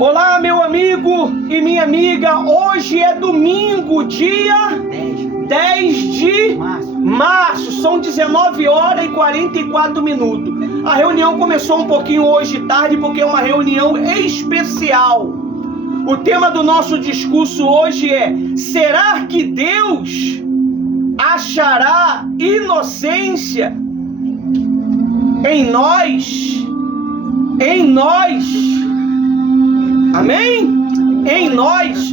Olá, meu amigo e minha amiga. Hoje é domingo, dia 10 de março. São 19 horas e 44 minutos. A reunião começou um pouquinho hoje tarde porque é uma reunião especial. O tema do nosso discurso hoje é: será que Deus achará inocência em nós? Em nós. Amém? Em nós.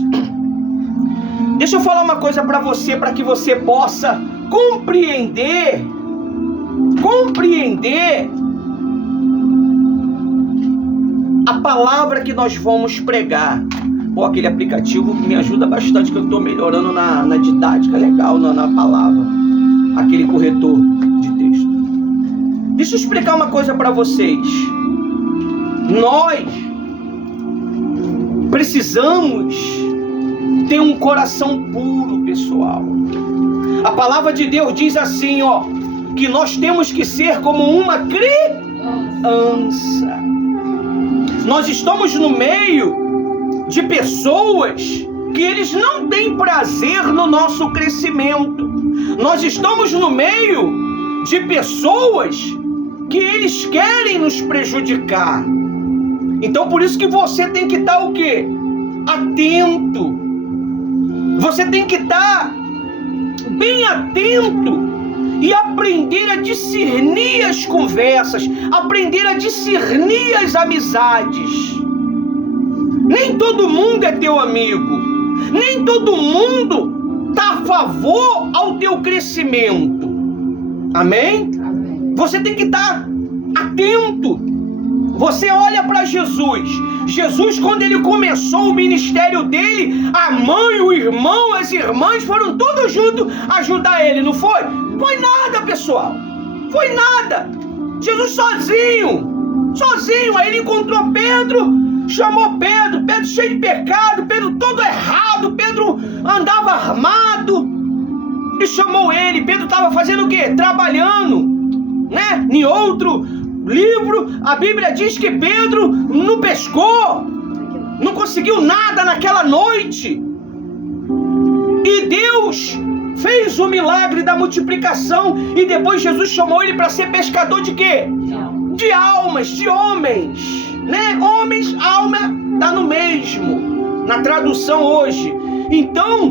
Deixa eu falar uma coisa para você, para que você possa compreender a palavra que nós vamos pregar. Pô, aquele aplicativo me ajuda bastante, que eu estou melhorando na didática, legal, na palavra. Aquele corretor de texto. Deixa eu explicar uma coisa para vocês. Nós precisamos ter um coração puro, pessoal. A palavra de Deus diz assim, ó, que nós temos que ser como uma criança. Nós estamos no meio de pessoas que eles não têm prazer no nosso crescimento. Nós estamos no meio de pessoas que eles querem nos prejudicar. Então por isso que você tem que estar o quê? Atento. Você tem que estar bem atento e aprender a discernir as conversas, aprender a discernir as amizades. Nem todo mundo é teu amigo, nem todo mundo está a favor ao teu crescimento. Amém? Amém. Você tem que estar atento. Você olha para Jesus. Jesus, quando ele começou o ministério dele, a mãe, o irmão, as irmãs foram todos juntos ajudar ele, não foi? Foi nada, pessoal. Foi nada. Jesus sozinho. Aí ele encontrou Pedro, chamou Pedro cheio de pecado, Pedro todo errado, Pedro andava armado, e chamou ele. Pedro estava fazendo o quê? Trabalhando, né? Em outro livro, a Bíblia diz que Pedro não pescou, não conseguiu nada naquela noite. E Deus fez o milagre da multiplicação. E depois Jesus chamou ele para ser pescador de quê? De almas, de homens, né? Homens, alma, dá no mesmo, na tradução hoje. Então,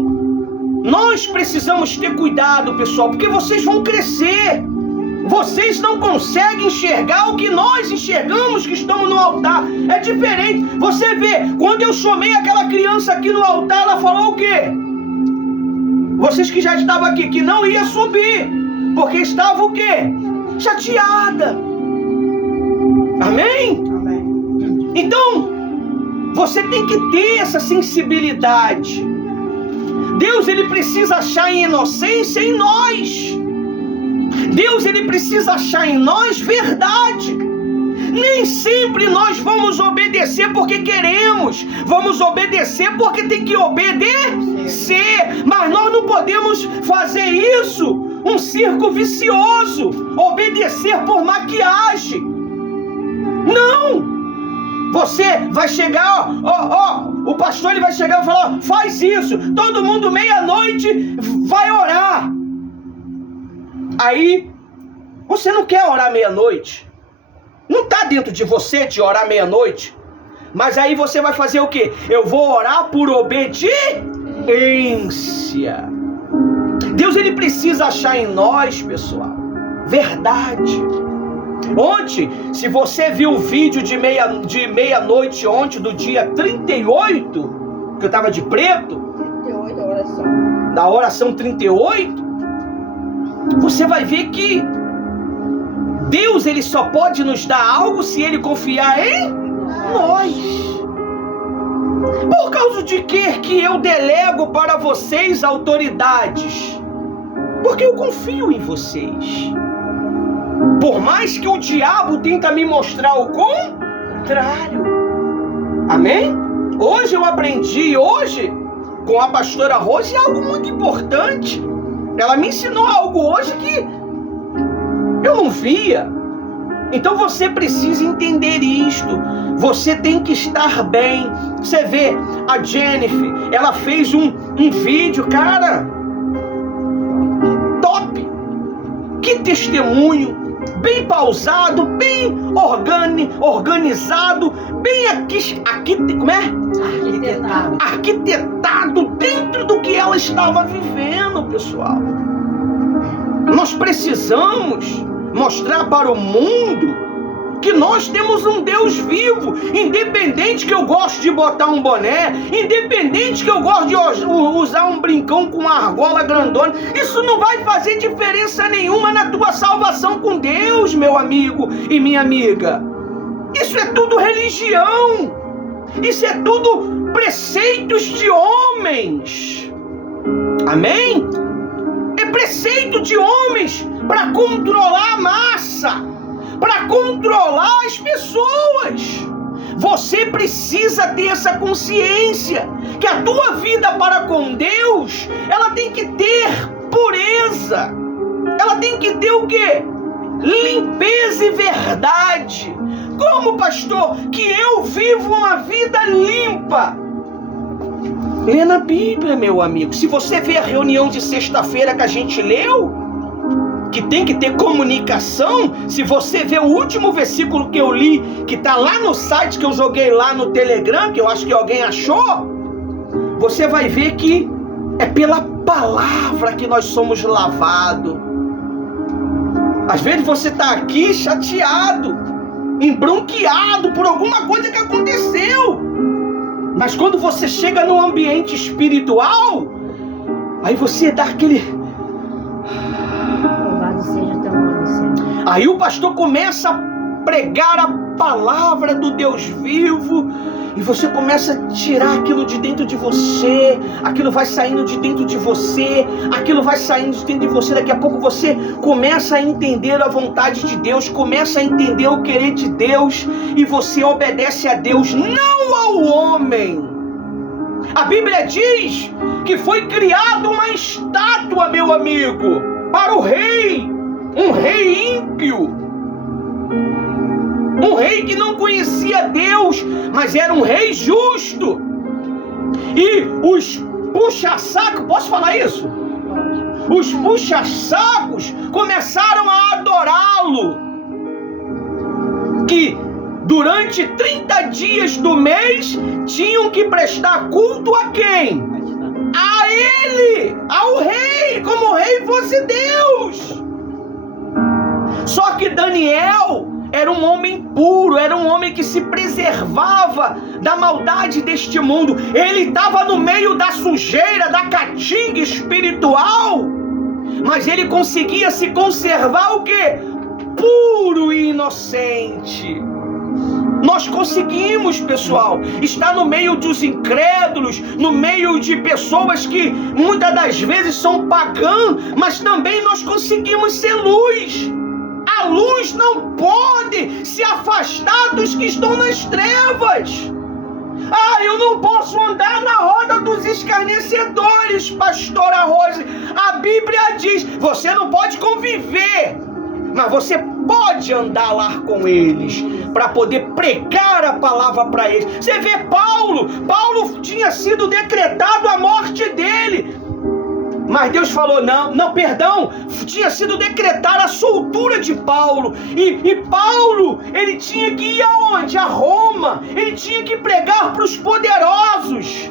nós precisamos ter cuidado, pessoal, porque vocês vão crescer. Vocês não conseguem enxergar o que nós enxergamos que estamos no altar. É diferente. Você vê, quando eu chamei aquela criança aqui no altar, ela falou o quê? Vocês que já estavam aqui, que não ia subir, porque estava o quê? Chateada. Amém? Amém. Então, você tem que ter essa sensibilidade. Deus, ele precisa achar inocência em nós. Deus, ele precisa achar em nós verdade. Nem sempre nós vamos obedecer porque queremos. Vamos obedecer porque tem que obedecer. Mas nós não podemos fazer isso um circo vicioso. Obedecer por maquiagem. Não. Você vai chegar, o pastor ele vai chegar e falar, faz isso. Todo mundo meia-noite vai orar. Aí, você não quer orar meia-noite. Não está dentro de você de orar meia-noite. Mas aí você vai fazer o quê? Eu vou orar por obediência. Deus, ele precisa achar em nós, pessoal, verdade. Ontem, se você viu o vídeo de meia-noite ontem, do dia 38, que eu estava de preto, 38, a oração. Da oração 38, você vai ver que Deus, ele só pode nos dar algo se ele confiar em nós. Por causa de que eu delego para vocês autoridades? Porque eu confio em vocês. Por mais que o diabo tenta me mostrar o contrário. Amém? Hoje eu aprendi, com a pastora Rose, algo muito importante. Ela me ensinou algo hoje que eu não via. Então você precisa entender isto. Você tem que estar bem. Você vê, a Jennifer, ela fez um vídeo, cara, top. Que testemunho. Bem pausado, bem organizado, bem arquitetado dentro do que ela estava vivendo, pessoal. Nós precisamos mostrar para o mundo que nós temos um Deus vivo, independente que eu goste de botar um boné, independente que eu goste de usar um brincão com uma argola grandona, isso não vai fazer diferença nenhuma na tua salvação com Deus, meu amigo e minha amiga. Isso é tudo religião, isso é tudo preceitos de homens, amém? É preceito de homens para controlar a massa, para controlar as pessoas. Você precisa ter essa consciência que a tua vida para com Deus, ela tem que ter pureza, ela tem que ter o quê? Limpeza e verdade. Como, pastor, que eu vivo uma vida limpa? Lê na Bíblia, meu amigo. Se você vê a reunião de sexta-feira que a gente leu, que tem que ter comunicação, se você vê o último versículo que eu li, que está lá no site que eu joguei lá no Telegram, que eu acho que alguém achou, você vai ver que é pela palavra que nós somos lavados. Às vezes você está aqui chateado, embronqueado por alguma coisa que aconteceu, mas quando você chega no ambiente espiritual, aí você dá aquele... Aí o pastor começa a pregar a palavra do Deus vivo, e você começa a tirar aquilo de dentro de você, aquilo vai saindo de dentro de você, aquilo vai saindo de dentro de você, daqui a pouco você começa a entender a vontade de Deus, começa a entender o querer de Deus, e você obedece a Deus, não ao homem. A Bíblia diz que foi criada uma estátua, meu amigo, para o rei, um rei ímpio, um rei que não conhecia Deus, mas era um rei justo. E os puxa-sacos, posso falar isso? Os puxa-sacos começaram a adorá-lo, que durante 30 dias do mês tinham que prestar culto a quem? A ele, ao rei, como o rei fosse Deus. Só que Daniel era um homem puro, era um homem que se preservava da maldade deste mundo. Ele estava no meio da sujeira, da caatinga espiritual, mas ele conseguia se conservar o quê? Puro e inocente. Nós conseguimos, pessoal, estar no meio dos incrédulos, no meio de pessoas que muitas das vezes são pagãs, mas também nós conseguimos ser luz. A luz não pode se afastar dos que estão nas trevas. Eu não posso andar na roda dos escarnecedores, pastora Rose. A Bíblia diz, você não pode conviver, mas você pode andar lá com eles, para poder pregar a palavra para eles. Você vê Paulo tinha sido decretado a morte dele, mas Deus falou, perdão, tinha sido decretada a soltura de Paulo, e Paulo, ele tinha que ir aonde? A Roma, ele tinha que pregar para os poderosos,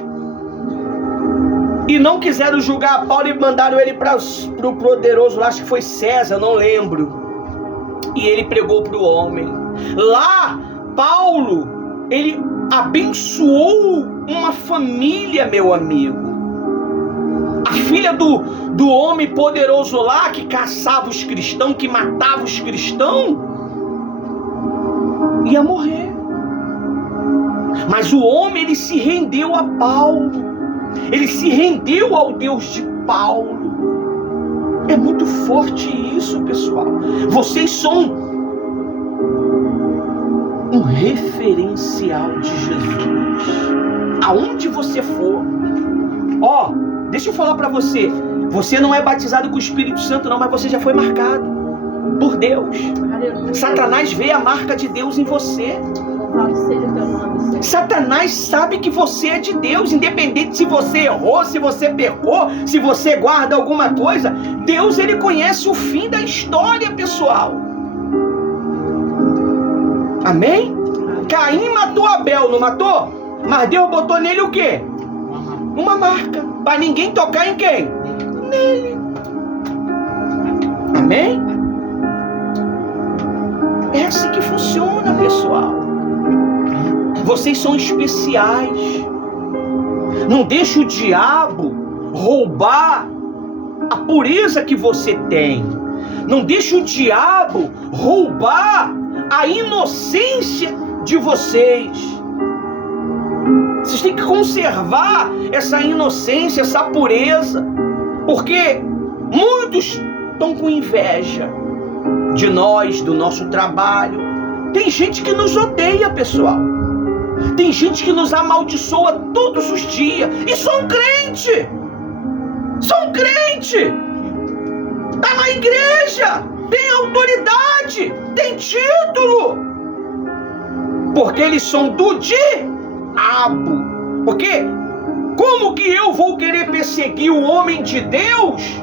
e não quiseram julgar Paulo e mandaram ele para o poderoso, acho que foi César, não lembro, e ele pregou para o homem. Lá, Paulo, ele abençoou uma família, meu amigo. A filha do homem poderoso lá, que caçava os cristãos, que matava os cristãos, ia morrer. Mas o homem, ele se rendeu a Paulo. Ele se rendeu ao Deus de Paulo. É muito forte isso, pessoal. Vocês são um referencial de Jesus. Aonde você for. Deixa eu falar para você. Você não é batizado com o Espírito Santo não, mas você já foi marcado por Deus. Satanás vê a marca de Deus em você. Louvado seja teu nome, Senhor. Satanás sabe que você é de Deus, independente se você errou, se você pecou, se você guarda alguma coisa. Deus, ele conhece o fim da história, pessoal. Amém? Caim matou Abel, não matou? Mas Deus botou nele o quê? Uma marca. Para ninguém tocar em quem? Nele. Amém? É assim que funciona, pessoal. Vocês são especiais. Não deixe o diabo roubar a pureza que você tem. Não deixe o diabo roubar a inocência de vocês. Vocês têm que conservar essa inocência, essa pureza. Porque muitos estão com inveja de nós, do nosso trabalho. Tem gente que nos odeia, pessoal. Tem gente que nos amaldiçoa todos os dias. E são crente. São crente. Está na igreja. Tem autoridade. Tem título. Porque eles são do diabo. Porque como que eu vou querer perseguir o homem de Deus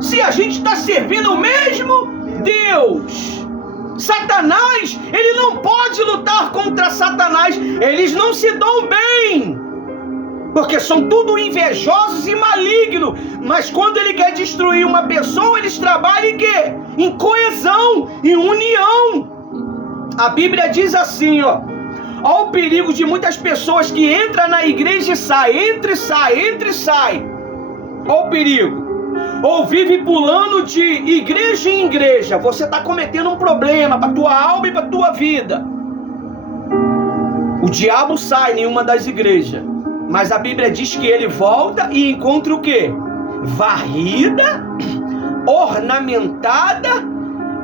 se a gente está servindo o mesmo Deus? Satanás, ele não pode lutar contra Satanás. Eles não se dão bem, porque são tudo invejosos e malignos. Mas quando ele quer destruir uma pessoa, eles trabalham em quê? Em coesão, em união. A Bíblia diz assim, ó: olha o perigo de muitas pessoas que entram na igreja e saem, entra e sai, entra e sai. Olha o perigo. Ou vive pulando de igreja em igreja. Você está cometendo um problema para a tua alma e para a tua vida. O diabo sai em uma das igrejas, mas a Bíblia diz que ele volta e encontra o quê? Varrida, ornamentada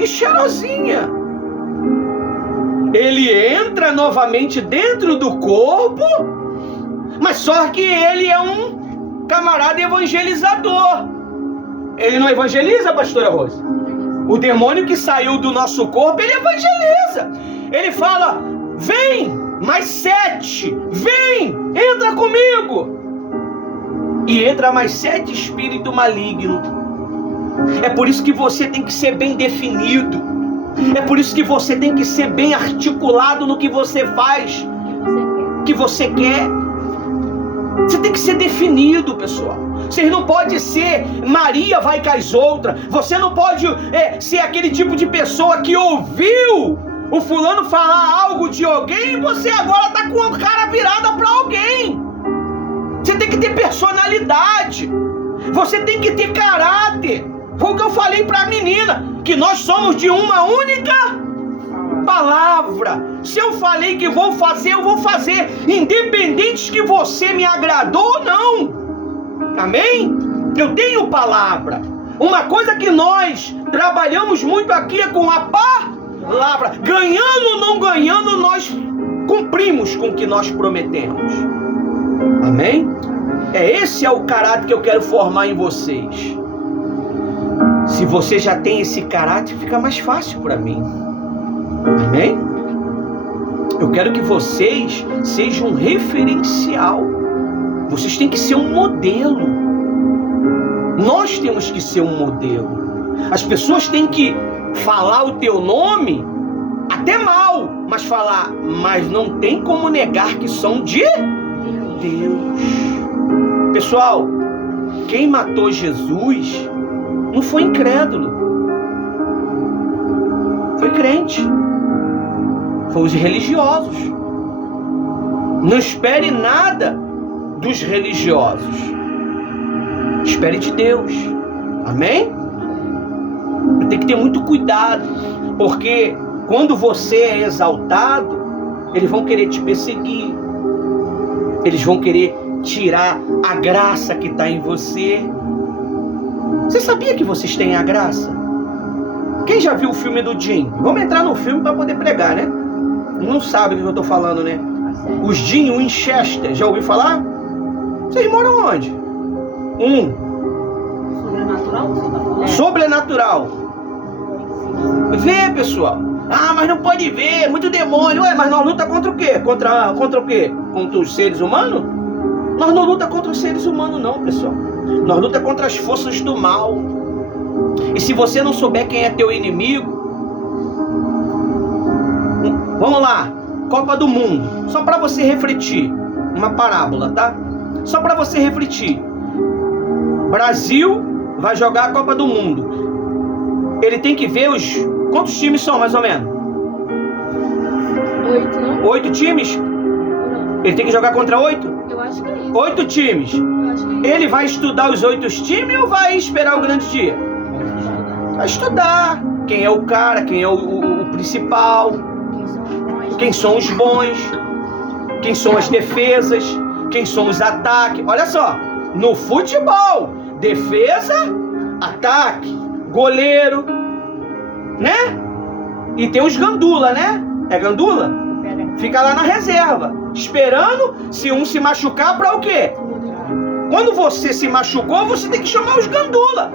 e cheirosinha. Ele entra novamente dentro do corpo, mas só que ele é um camarada evangelizador. Ele não evangeliza, pastora Rose? O demônio que saiu do nosso corpo, ele evangeliza. Ele fala: vem, mais 7, vem, entra comigo. E entra mais 7 espíritos malignos. É por isso que você tem que ser bem definido. É por isso que você tem que ser bem articulado no que você faz, que você quer. Você tem que ser definido, pessoal. Você não pode ser Maria vai com as outras. Você não pode ser aquele tipo de pessoa que ouviu o fulano falar algo de alguém e você agora tá com a cara virada para alguém. Você tem que ter personalidade. Você tem que ter caráter. Foi o que eu falei para a menina, que nós somos de uma única palavra. Se eu falei que vou fazer, eu vou fazer, independente que você me agradou ou não. Amém? Eu tenho palavra. Uma coisa que nós trabalhamos muito aqui é com a palavra. Ganhando ou não ganhando, nós cumprimos com o que nós prometemos. Amém? Esse é o caráter que eu quero formar em vocês. Se você já tem esse caráter, fica mais fácil para mim. Amém? Eu quero que vocês sejam um referencial. Vocês têm que ser um modelo. Nós temos que ser um modelo. As pessoas têm que falar o teu nome até mal, mas falar, mas não tem como negar que são de Deus. Pessoal, quem matou Jesus não foi incrédulo, foi crente. Foi os religiosos. Não espere nada dos religiosos. Espere de Deus. Amém? Tem que ter muito cuidado, porque quando você é exaltado, eles vão querer te perseguir. Eles vão querer tirar a graça que está em você. Você sabia que vocês têm a graça? Quem já viu o filme do Jim? Vamos entrar no filme para poder pregar, né? Não sabe o que eu estou falando, né? Os Jim Winchester, já ouviu falar? Vocês moram onde? Sobrenatural? Você tá falando? Sobrenatural. Vê, pessoal. Ah, mas não pode ver, muito demônio. Ué, mas nós luta contra o quê? Contra o quê? Contra os seres humanos? Nós não luta contra os seres humanos não, pessoal. Nós luta contra as forças do mal. E se você não souber quem é teu inimigo, vamos lá, Copa do Mundo, só para você refletir, uma parábola, tá? Só para você refletir. Brasil vai jogar a Copa do Mundo. Ele tem que ver quantos times são, mais ou menos? 8, não? 8 times? Não. Ele tem que jogar contra 8? Eu acho que é isso. 8 times. Eu acho que é Ele vai estudar os 8 times ou vai esperar o grande dia? isso. Vai estudar. Quem é o cara, quem é o principal, quem são os bons, quem são as defesas, quem são os ataques. Olha só, no futebol, defesa, ataque, goleiro, né? E tem os gandula, né? É gandula? Fica lá na reserva, esperando se um se machucar para o quê? Quando você se machucou, você tem que chamar os gandula.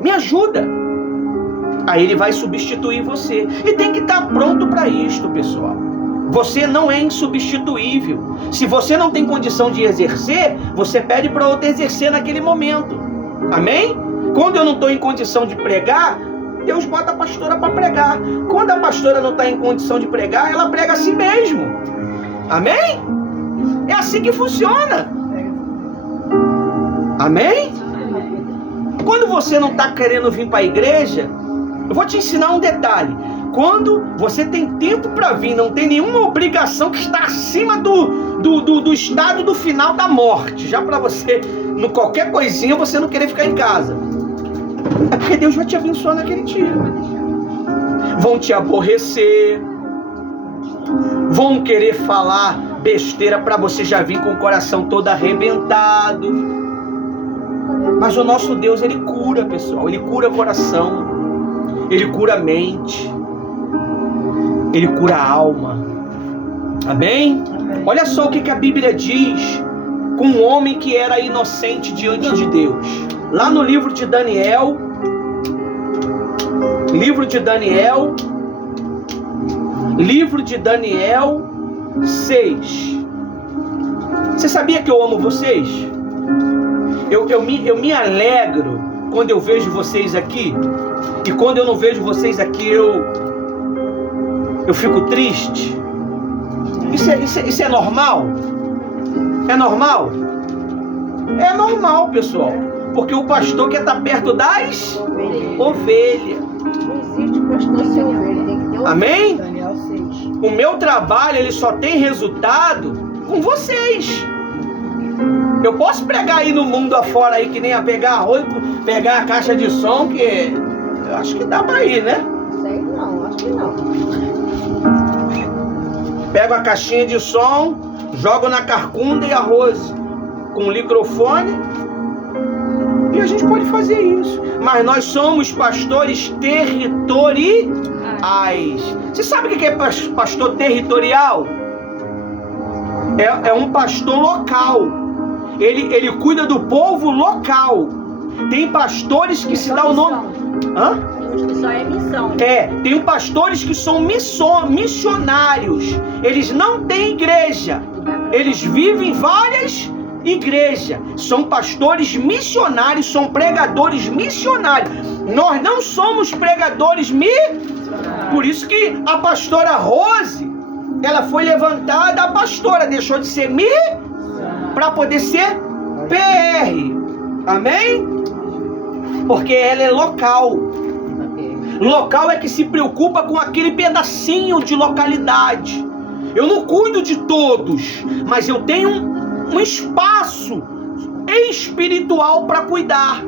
Me ajuda. Aí ele vai substituir você. E tem que estar pronto para isto, pessoal. Você não é insubstituível. Se você não tem condição de exercer, você pede para outro exercer naquele momento. Amém? Quando eu não estou em condição de pregar, Deus bota a pastora para pregar. Quando a pastora não está em condição de pregar, ela prega a si mesmo. Amém? É assim que funciona. Amém? Quando você não está querendo vir para a igreja, eu vou te ensinar um detalhe. Quando você tem tempo para vir, não tem nenhuma obrigação que está acima do estado do final da morte, já para você, no qualquer coisinha, você não querer ficar em casa. É porque Deus vai te abençoar naquele dia. Vão te aborrecer, vão querer falar besteira para você já vir com o coração todo arrebentado. Mas o nosso Deus, Ele cura, pessoal. Ele cura o coração, Ele cura a mente, Ele cura a alma. Amém? Olha só o que a Bíblia diz com um homem que era inocente diante de Deus. Lá no livro de Daniel, livro de Daniel 6. Você sabia que eu amo vocês? Eu me alegro quando eu vejo vocês aqui. E quando eu não vejo vocês aqui, eu fico triste. Isso é normal? É normal? É normal, pessoal. Porque o pastor quer estar perto das ovelhas. Não existe pastor sem ovelha, tem que ter ovelha. Amém? Daniel 6. O meu trabalho, ele só tem resultado com vocês. Eu posso pregar aí no mundo afora aí, que nem a pegar arroz, pegar a caixa de som, que eu acho que dá pra ir, né? Sei não, acho que não. Pego a caixinha de som, jogo na carcunda e arroz com o microfone, e a gente pode fazer isso. Mas nós somos pastores territoriais. Você sabe o que é pastor territorial? É um pastor local. Ele cuida do povo local. Tem pastores que se dá o nome... Hã? Só é missão. Tem pastores que são missionários. Eles não têm igreja. Eles vivem em várias igrejas. São pastores missionários, são pregadores missionários. Nós não somos pregadores Por isso que a pastora Rose, ela foi levantada, a pastora deixou de ser para poder ser PR. Amém? Porque ela é local. Local é que se preocupa com aquele pedacinho de localidade. Eu não cuido de todos, mas eu tenho um espaço espiritual para cuidar.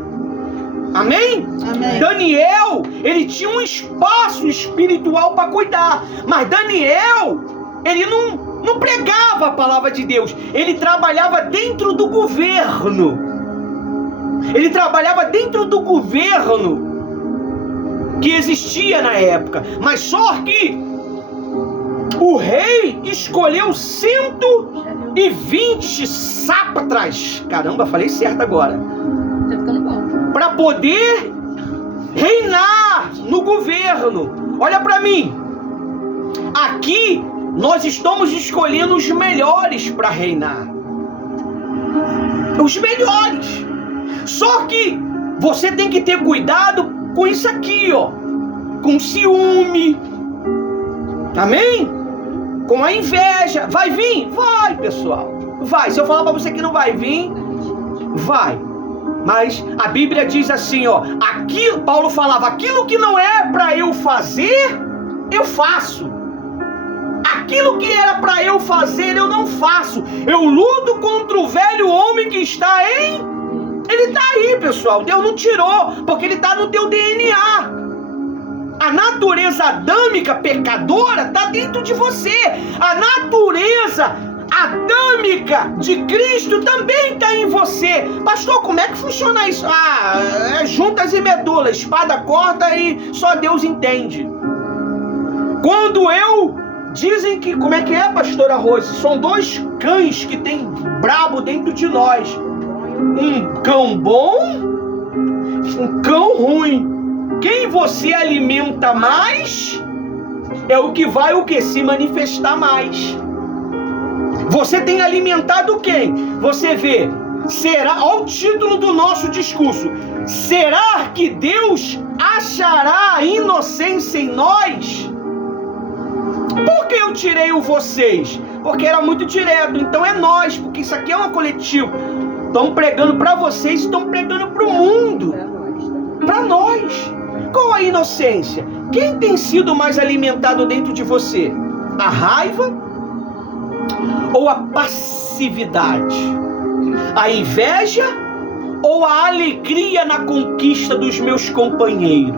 Amém? Amém. Daniel, ele tinha um espaço espiritual para cuidar. Mas Daniel, ele não pregava a palavra de Deus. Ele trabalhava dentro do governo. Ele trabalhava dentro do governo que existia na época. Mas só que o rei escolheu 120 sátrapas. Caramba, falei certo agora. Tá ficando bom. Para poder reinar no governo. Olha para mim. aqui nós estamos escolhendo os melhores para reinar. Os melhores. Só que você tem que ter cuidado com isso aqui, ó. Com ciúme. Amém? Com a inveja. Vai vir? Vai, pessoal. Vai. Se eu falar para você que não vai vir, vai. Mas a Bíblia diz assim, ó. Aquilo, Paulo falava, aquilo que não é para eu fazer, eu faço. Aquilo que era para eu fazer, eu não faço. Eu luto contra o velho homem que está em... Ele está aí, pessoal. Deus não tirou, porque ele está no teu DNA. A natureza adâmica pecadora está dentro de você. A natureza adâmica de Cristo também está em você. Pastor, como é que funciona isso? É juntas e medula, espada corta e só Deus entende. Quando dizem que, como é que é, pastora Rose? São dois cães que tem brabo dentro de nós. Um cão bom, um cão ruim. Quem você alimenta mais é o que vai se manifestar mais. Você tem alimentado quem? Você vê, olha o título do nosso discurso. Será que Deus achará inocência em nós? Por que eu tirei o vocês? Porque era muito direto. Então é nós, porque isso aqui é uma coletiva. Estão pregando para vocês, estão pregando para o mundo. Para nós. Qual a inocência? Quem tem sido mais alimentado dentro de você? A raiva ou a passividade? A inveja ou a alegria na conquista dos meus companheiros?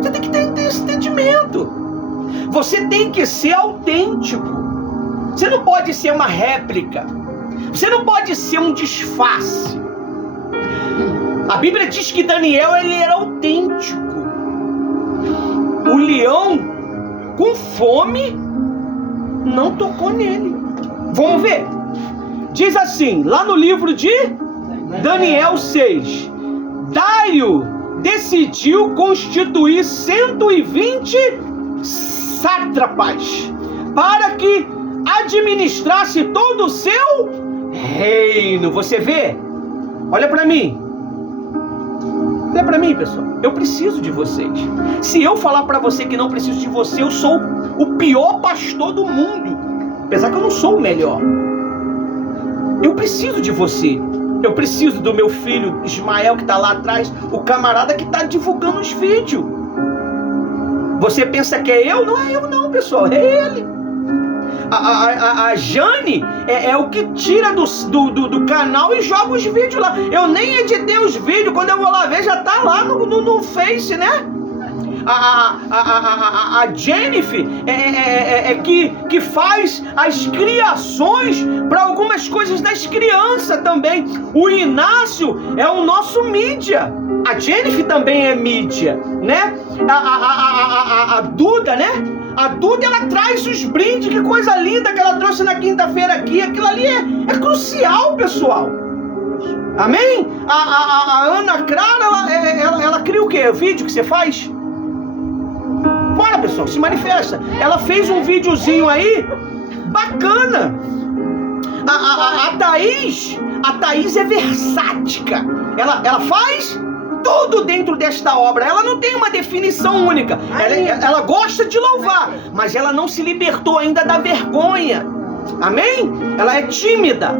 Você tem que ter esse entendimento. Você tem que ser autêntico. Você não pode ser uma réplica. Você não pode ser um disfarce. A Bíblia diz que Daniel, ele era autêntico. O leão, com fome, não tocou nele. Vamos ver. Diz assim, lá no livro de Daniel 6. Dário decidiu constituir 120 sátrapas para que administrasse todo o seu reino. Você vê? Olha para mim. Olha para mim, pessoal. Eu preciso de vocês. Se eu falar para você que não preciso de você, eu sou o pior pastor do mundo. Apesar que eu não sou o melhor. Eu preciso de você. Eu preciso do meu filho Ismael, que está lá atrás, o camarada que está divulgando os vídeos. Você pensa que é eu? Não é eu não, pessoal, é ele. A Jane é o que tira do canal e joga os vídeos lá. Eu nem editei os vídeos, quando eu vou lá ver já tá lá no Face, né? A Jennifer que faz as criações para algumas coisas das crianças também. O Inácio é o nosso mídia. A Jennifer também é mídia, né? A Duda, né? A Duda, ela traz os brindes, que coisa linda que ela trouxe na quinta-feira aqui. Aquilo ali é crucial, pessoal. Amém? A Ana Clara, ela cria o quê? O vídeo que você faz? Bora, pessoal, se manifesta. Ela fez um videozinho aí, bacana. A Thaís é versática. Ela faz tudo dentro desta obra. Ela não tem uma definição única. Ela gosta de louvar, mas ela não se libertou ainda da vergonha. Amém? Ela é tímida.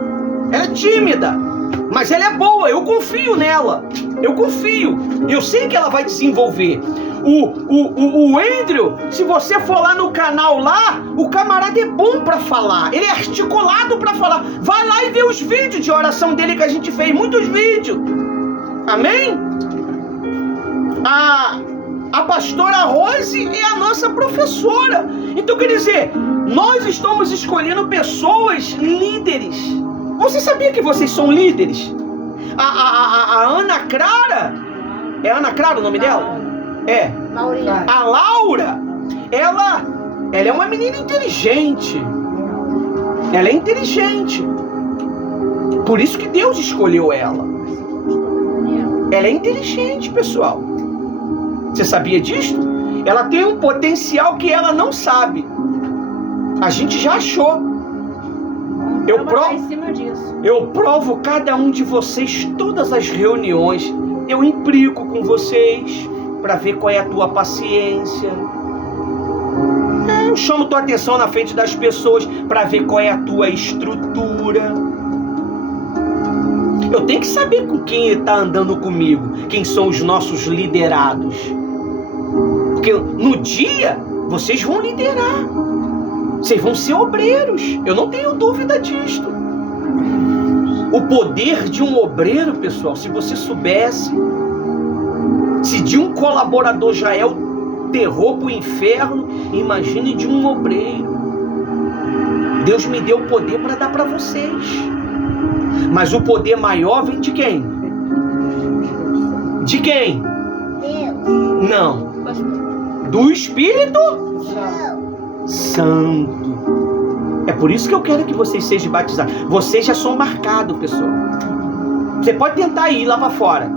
Mas ela é boa. Eu confio nela. Eu confio. Eu sei que ela vai desenvolver. O Andrew, se você for lá no canal lá, o camarada é bom para falar. Ele é articulado para falar. Vai lá e vê os vídeos de oração dele que a gente fez. Muitos vídeos. Amém? A pastora Rose é a nossa professora. Então quer dizer, nós estamos escolhendo pessoas líderes. Você sabia que vocês são líderes? A Ana Clara, é Ana Clara o nome dela? É. A Laura, ela é uma menina inteligente. Ela é inteligente. Por isso que Deus escolheu ela. Ela é inteligente, pessoal. Você sabia disso? ela tem um potencial que ela não sabe. A gente já achou. Eu provo cada um de vocês, todas as reuniões. Eu implico com vocês para ver qual é a tua paciência. Eu chamo tua atenção na frente das pessoas para ver qual é a tua estrutura. Eu tenho que saber com quem está andando comigo, quem são os nossos liderados. Porque no dia vocês vão liderar, vocês vão ser obreiros, eu não tenho dúvida disto. O poder de um obreiro, pessoal, se você soubesse, se de um colaborador já é o terror para o inferno, imagine de um obreiro. Deus me deu o poder para dar para vocês, mas o poder maior vem de quem? De quem? Deus. Não. Do Espírito Santo. É por isso que eu quero que vocês sejam batizados. Vocês já são marcados, pessoal. Você pode tentar ir lá para fora.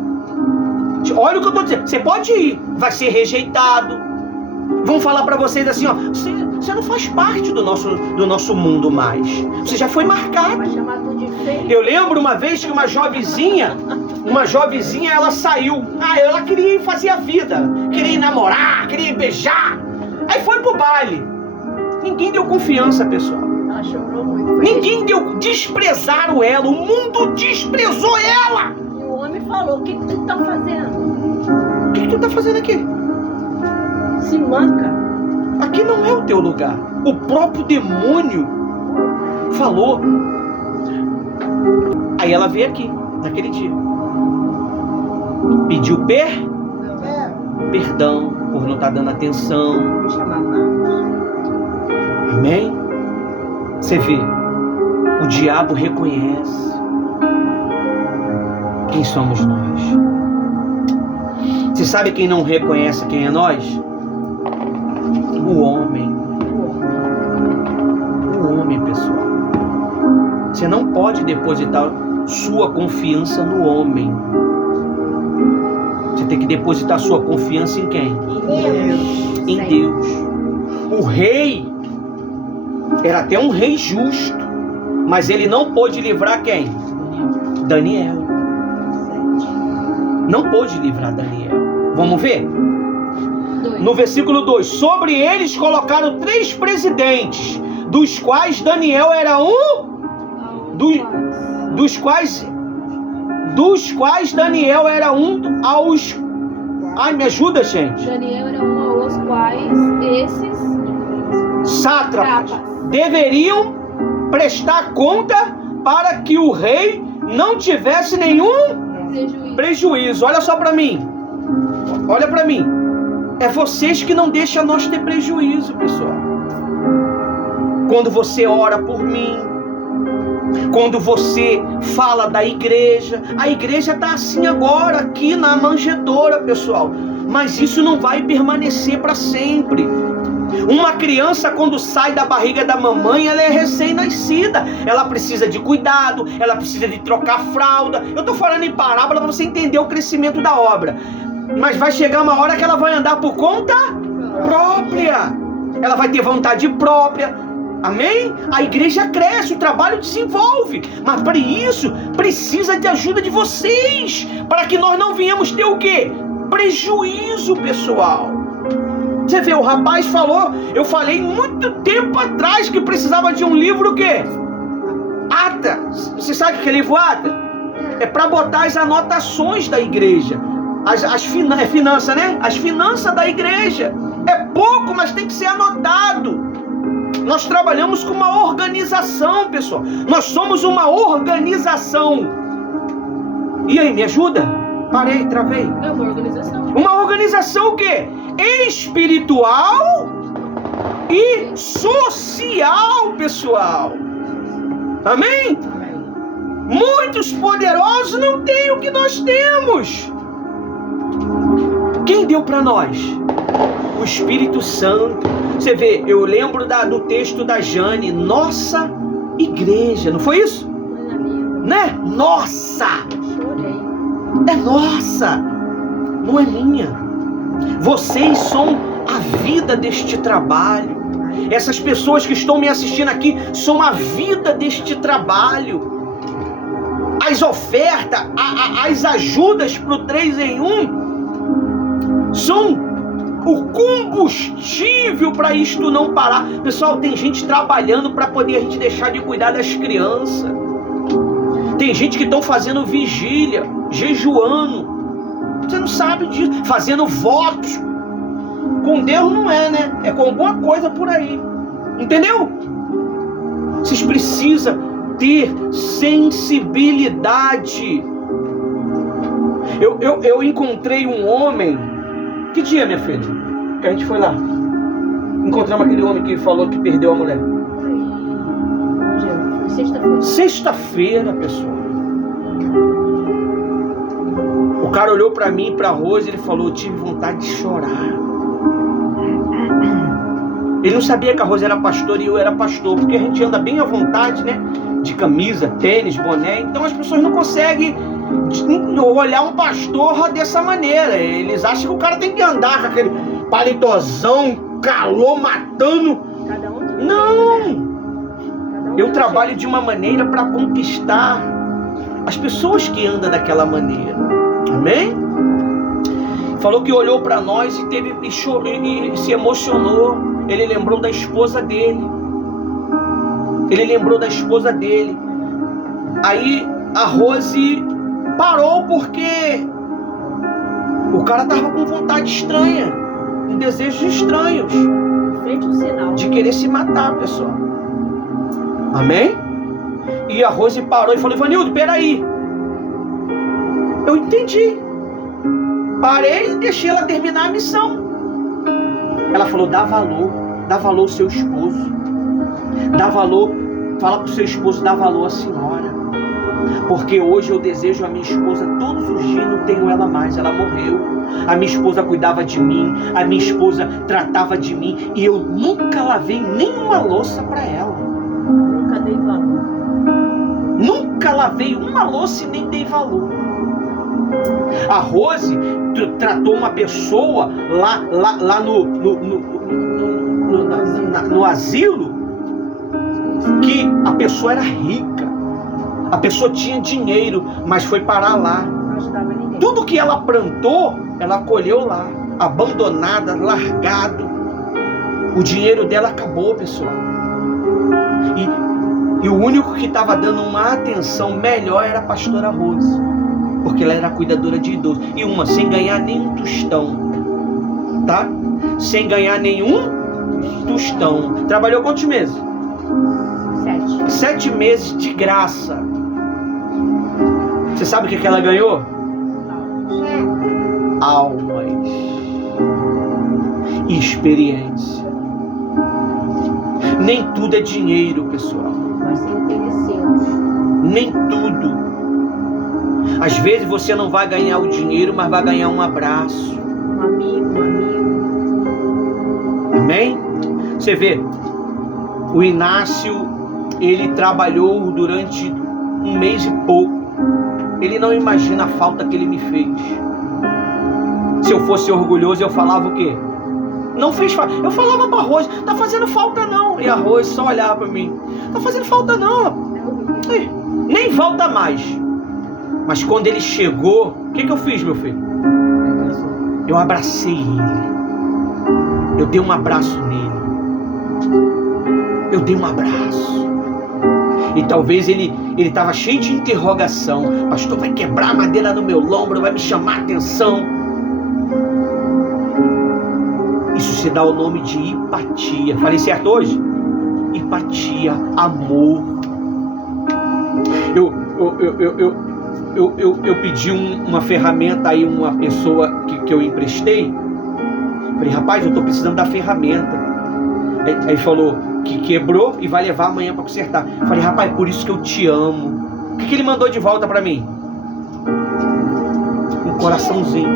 Olha o que eu estou dizendo. Você pode ir, vai ser rejeitado. Vão falar para vocês assim, ó, você não faz parte do nosso mundo mais. Você já foi marcado. Vai chamar tudo de feio. Eu lembro uma vez que uma jovenzinha, ela saiu. Ela queria fazer a vida, queria namorar, queria beijar. Aí foi pro baile. Ninguém deu confiança, pessoal. Ela chorou muito. Ninguém deu, desprezaram ela, o mundo desprezou ela. E o homem falou, o que tu tá fazendo? O que tu tá fazendo aqui? Se manca. Aqui não é o teu lugar. O próprio demônio falou. Aí ela veio aqui, naquele dia. Pediu perdão por não estar dando atenção. Não chamar nada. Amém? Você vê, o diabo reconhece quem somos nós. Você sabe quem não reconhece quem é nós? O homem. O homem, pessoal. Você não pode depositar sua confiança no homem. Você tem que depositar sua confiança em quem? Em Deus. O rei era até um rei justo, mas ele não pôde livrar quem? Daniel. Não pôde livrar Daniel. Vamos ver? No versículo 2: sobre eles colocaram 3 presidentes, dos quais Daniel era um, dos quais Daniel era um aos... Ai, me ajuda, gente. Daniel era um aos quais esses sátrapas deveriam prestar conta para que o rei não tivesse nenhum prejuízo. Olha só para mim. Olha para mim. É vocês que não deixam nós ter prejuízo, pessoal. Quando você ora por mim, quando você fala da igreja, a igreja está assim agora, aqui na manjedoura, pessoal. Mas isso não vai permanecer para sempre. Uma criança, quando sai da barriga da mamãe, ela é recém-nascida. Ela precisa de cuidado, ela precisa de trocar fralda. Eu estou falando em parábola para você entender o crescimento da obra. Mas vai chegar uma hora que ela vai andar por conta própria. Ela vai ter vontade própria. Amém? A igreja cresce, o trabalho desenvolve. Mas para isso, precisa de ajuda de vocês. Para que nós não venhamos ter o quê? Prejuízo, pessoal. Você vê, o rapaz falou, eu falei muito tempo atrás que precisava de um livro o quê? Ata. Você sabe o que é livro ata? É para botar as anotações da igreja. É finança, né? As finanças da igreja. É pouco, mas tem que ser anotado. Nós trabalhamos com uma organização, pessoal. Nós somos uma organização. E aí, me ajuda? Parei, travei. É uma organização. Uma organização o quê? Espiritual e social, pessoal. Amém? Muitos poderosos não têm o que nós temos. Quem deu para nós? O Espírito Santo. Você vê, eu lembro do texto da Jane, nossa igreja, não foi isso? Né? Nossa! É nossa, não é minha. Vocês são a vida deste trabalho. Essas pessoas que estão me assistindo aqui são a vida deste trabalho. As ofertas, as ajudas para o 3 em 1 são o combustível para isto não parar. Pessoal, tem gente trabalhando para poder a gente deixar de cuidar das crianças. Tem gente que estão fazendo vigília, jejuando. Você não sabe disso. Fazendo votos. Com Deus não é, né? É com alguma coisa por aí. Entendeu? Vocês precisam ter sensibilidade. Eu encontrei um homem. Que dia, minha filha? Que a gente foi lá. Encontramos aquele homem que falou que perdeu a mulher. Foi sexta-feira. Sexta-feira, pessoal. O cara olhou pra mim e pra Rose e ele falou: eu tive vontade de chorar. Ele não sabia que a Rose era pastora e eu era pastor, porque a gente anda bem à vontade, né? De camisa, tênis, boné. Então as pessoas não conseguem olhar um pastor dessa maneira. Eles acham que o cara tem que andar com aquele paletozão, calor matando. Cada um de Não! Eu trabalho de uma maneira para conquistar as pessoas que andam daquela maneira. Amém? Falou que olhou para nós e chorou e se emocionou. Ele lembrou da esposa dele. Aí a Rose parou porque o cara tava com vontade estranha, com desejos estranhos, frente do sinal, de querer se matar, pessoal. Amém? E a Rose parou e falou: Ivanildo, peraí. Eu entendi. Parei e deixei ela terminar a missão. Ela falou: dá valor ao seu esposo. Dá valor, fala pro seu esposo, dá valor à senhora. Porque hoje eu desejo a minha esposa todos os dias, não tenho ela mais, ela morreu. A minha esposa cuidava de mim, a minha esposa tratava de mim e eu nunca lavei nenhuma louça para ela. Nunca dei valor. Nunca lavei uma louça e nem dei valor. A Rose tratou uma pessoa lá no asilo, que a pessoa era rica, a pessoa tinha dinheiro, mas foi parar lá. Não ajudava ninguém. Tudo que ela plantou, ela colheu lá, abandonada, largado. O dinheiro dela acabou, pessoal. E o único que estava dando uma atenção melhor era a pastora Rose, porque ela era cuidadora de idosos. E uma sem ganhar nenhum tostão, tá? Sem ganhar nenhum tostão. Trabalhou quantos meses? 7 meses de graça. Você sabe o que ela ganhou? Almas e experiência. Nem tudo é dinheiro, pessoal. Nós interessemos. Nem tudo. Às vezes você não vai ganhar o dinheiro, mas vai ganhar um abraço. Um amigo. Amém? Você vê, o Inácio, ele trabalhou durante 1 mês e pouco. Ele não imagina a falta que ele me fez. Se eu fosse orgulhoso, eu falava o quê? Não fez falta. Eu falava pra Rose: tá fazendo falta não. E a Rose só olhava pra mim: tá fazendo falta não. Nem volta mais. Mas quando ele chegou, o que eu fiz, meu filho? Eu abracei ele. Eu dei um abraço nele. Eu dei um abraço. E talvez ele estava cheio de interrogação. Pastor, vai quebrar a madeira no meu ombro, vai me chamar a atenção. Isso se dá o nome de empatia. Falei certo hoje? Empatia, amor. Eu pedi uma ferramenta aí, uma pessoa que eu emprestei. Falei: rapaz, eu estou precisando da ferramenta. Aí falou que quebrou e vai levar amanhã para consertar. Falei: rapaz, por isso que eu te amo. O que ele mandou de volta para mim? Um coraçãozinho.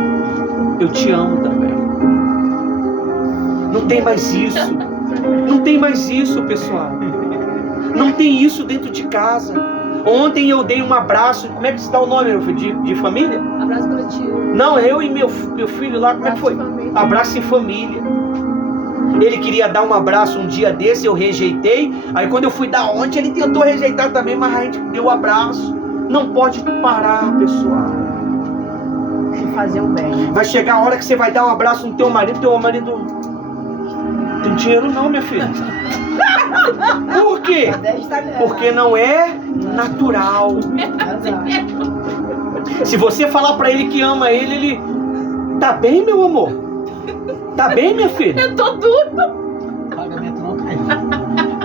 Eu te amo também. Não tem mais isso. Não tem mais isso, pessoal. Não tem isso dentro de casa. Ontem eu dei um abraço. Como é que se dá o nome, meu filho? De família? Abraço coletivo. Não, eu e meu filho lá. Como é que foi? Abraço em família. Ele queria dar um abraço um dia desse, eu rejeitei. Aí quando eu fui dar ontem, ele tentou rejeitar também, mas a gente deu o abraço. Não pode parar, pessoal. Se fazer o bem. Vai chegar a hora que você vai dar um abraço no teu marido tem dinheiro não, minha filha. Por quê? Porque não é natural. Se você falar pra ele que ama ele tá bem, meu amor? Tá bem, minha filha? Eu tô duro. Pagamento não caiu.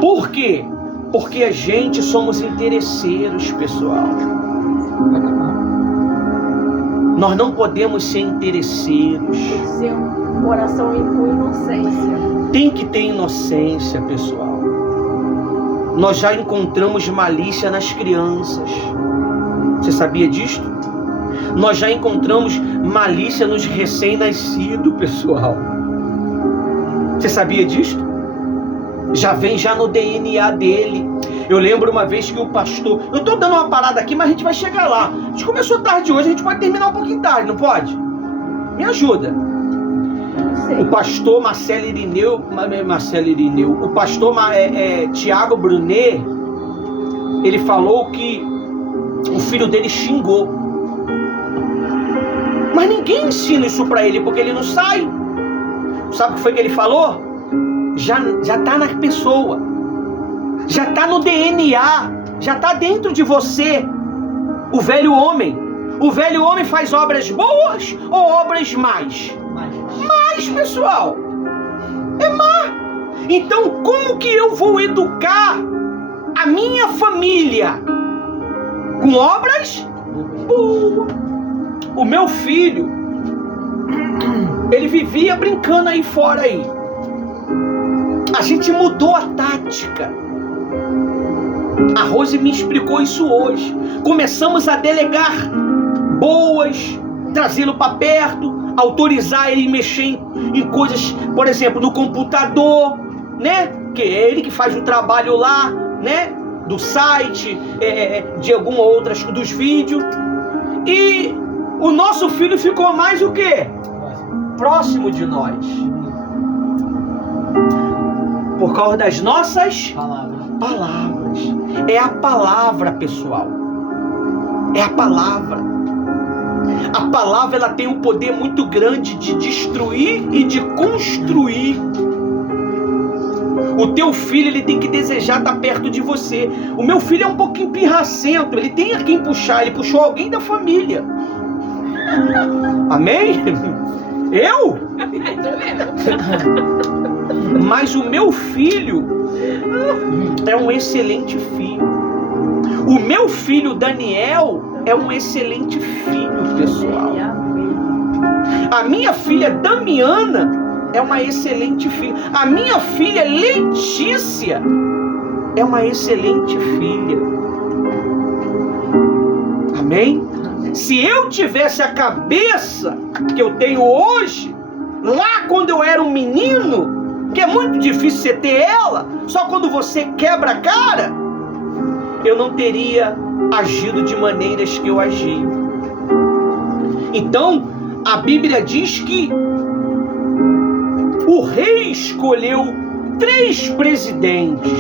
Por quê? Porque a gente somos interesseiros, pessoal. Nós não podemos ser interesseiros. Tem que ser um coração com inocência. Tem que ter inocência, pessoal. Nós já encontramos malícia nas crianças. Você sabia disso? Nós já encontramos malícia nos recém-nascidos, pessoal. Você sabia disso? Já vem já no DNA dele. Eu lembro uma vez que o pastor... Eu tô dando uma parada aqui, mas a gente vai chegar lá. A gente começou tarde hoje, a gente pode terminar um pouquinho tarde, não pode? Me ajuda. O pastor Marcelo Irineu, o pastor Tiago Brunet, ele falou que o filho dele xingou. Mas ninguém ensina isso pra ele, porque ele não sai. Sabe o que foi que ele falou? Já tá na pessoa. Já tá no DNA. Já tá dentro de você. O velho homem. O velho homem faz obras boas ou obras más? Mais, pessoal. É má. Então, como que eu vou educar a minha família? Com obras boas. O meu filho, ele vivia brincando aí fora aí. A gente mudou a tática. A Rose me explicou isso hoje. Começamos a delegar boas, trazê-lo para perto, autorizar ele a mexer em coisas, por exemplo, no computador, né? Que é ele que faz o trabalho lá, né? Do site, de alguma outras, dos vídeos. E o nosso filho ficou mais o quê? Próximo de nós. Por causa das nossas palavras. É a palavra, pessoal. É a palavra. A palavra, ela tem um poder muito grande de destruir e de construir. O teu filho, ele tem que desejar estar perto de você. O meu filho é um pouquinho pirracento. Ele tem a quem puxar. Ele puxou alguém da família. Amém? Eu? Mas o meu filho é um excelente filho. O meu filho Daniel é um excelente filho, pessoal. A minha filha Damiana é uma excelente filha. A minha filha Letícia é uma excelente filha. Amém? Se eu tivesse a cabeça que eu tenho hoje, lá quando eu era um menino, que é muito difícil você ter ela, só quando você quebra a cara, eu não teria agido de maneiras que eu agi. Então, a Bíblia diz que o rei escolheu 3 presidentes.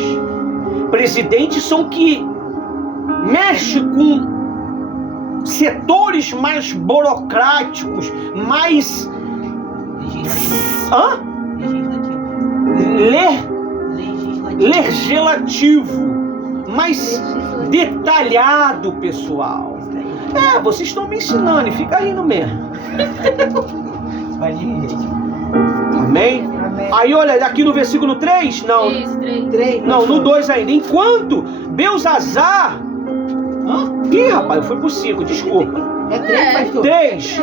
Presidentes são que mexem com setores mais burocráticos, mais legislativo, mais detalhado, pessoal. Vocês estão me ensinando e fica rindo mesmo. Amém? Aí olha, aqui no versículo 3, não. Isso, 3. Não, no 2 ainda. Enquanto Belzazar... Ih, rapaz, eu fui pro 5, desculpa. É 3, pastor. 3.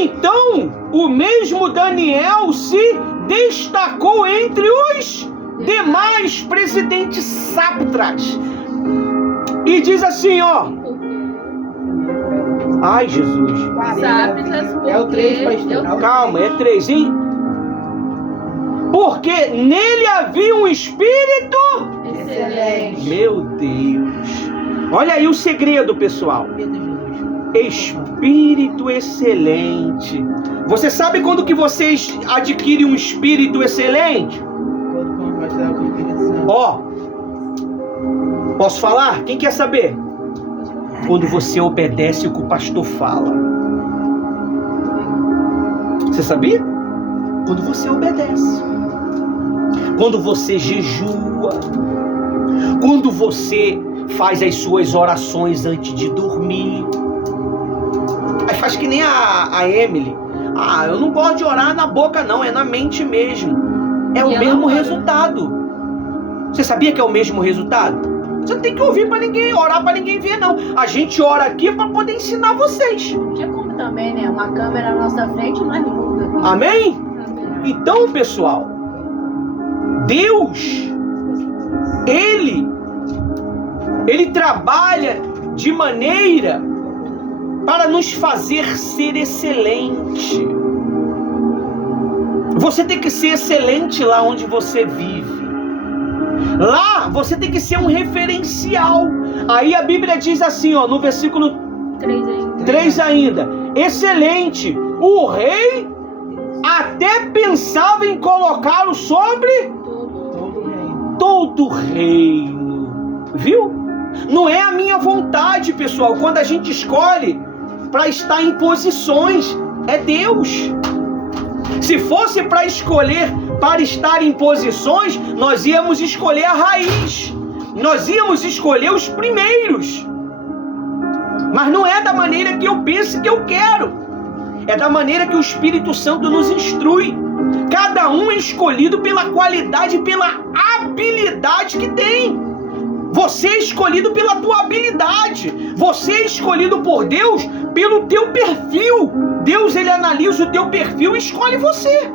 Então, o mesmo Daniel se destacou entre os demais presidentes sátrapas. E diz assim, ó. Ai, Jesus. É o 3, pastor. Calma, é 3, hein? Porque nele havia um espírito Excelente. Meu Deus. Olha aí o segredo, pessoal. Espírito excelente. Você sabe quando que vocês adquirem um espírito excelente? Ó, posso falar? Quem quer saber? Quando você obedece o que o pastor fala. Você sabia? Quando você obedece. Quando você jejua. Quando você faz as suas orações antes de dormir. Aí faz que nem a Emily. Ah, eu não gosto de orar na boca não, é na mente mesmo. É o mesmo resultado. Você sabia que é o mesmo resultado? Você não tem que ouvir para ninguém, orar para ninguém ver não. A gente ora aqui para poder ensinar vocês. Tinha como também, né? Uma câmera na nossa frente, mas muda. Amém? Então, pessoal, Deus, Ele trabalha de maneira para nos fazer ser excelente. Você tem que ser excelente lá onde você vive. Lá você tem que ser um referencial. Aí a Bíblia diz assim, ó, no versículo 3 ainda. Excelente. O rei até pensava em colocá-lo sobre todo o reino. Viu? Não é a minha vontade, pessoal. Quando a gente escolhe para estar em posições, é Deus. Se fosse para escolher para estar em posições, nós íamos escolher a raiz. Nós íamos escolher os primeiros. Mas não é da maneira que eu penso que eu quero. É da maneira que o Espírito Santo nos instrui. Cada um é escolhido pela qualidade, pela habilidade que tem. Você é escolhido pela tua habilidade. Você é escolhido por Deus pelo teu perfil. Deus, ele analisa o teu perfil e escolhe você.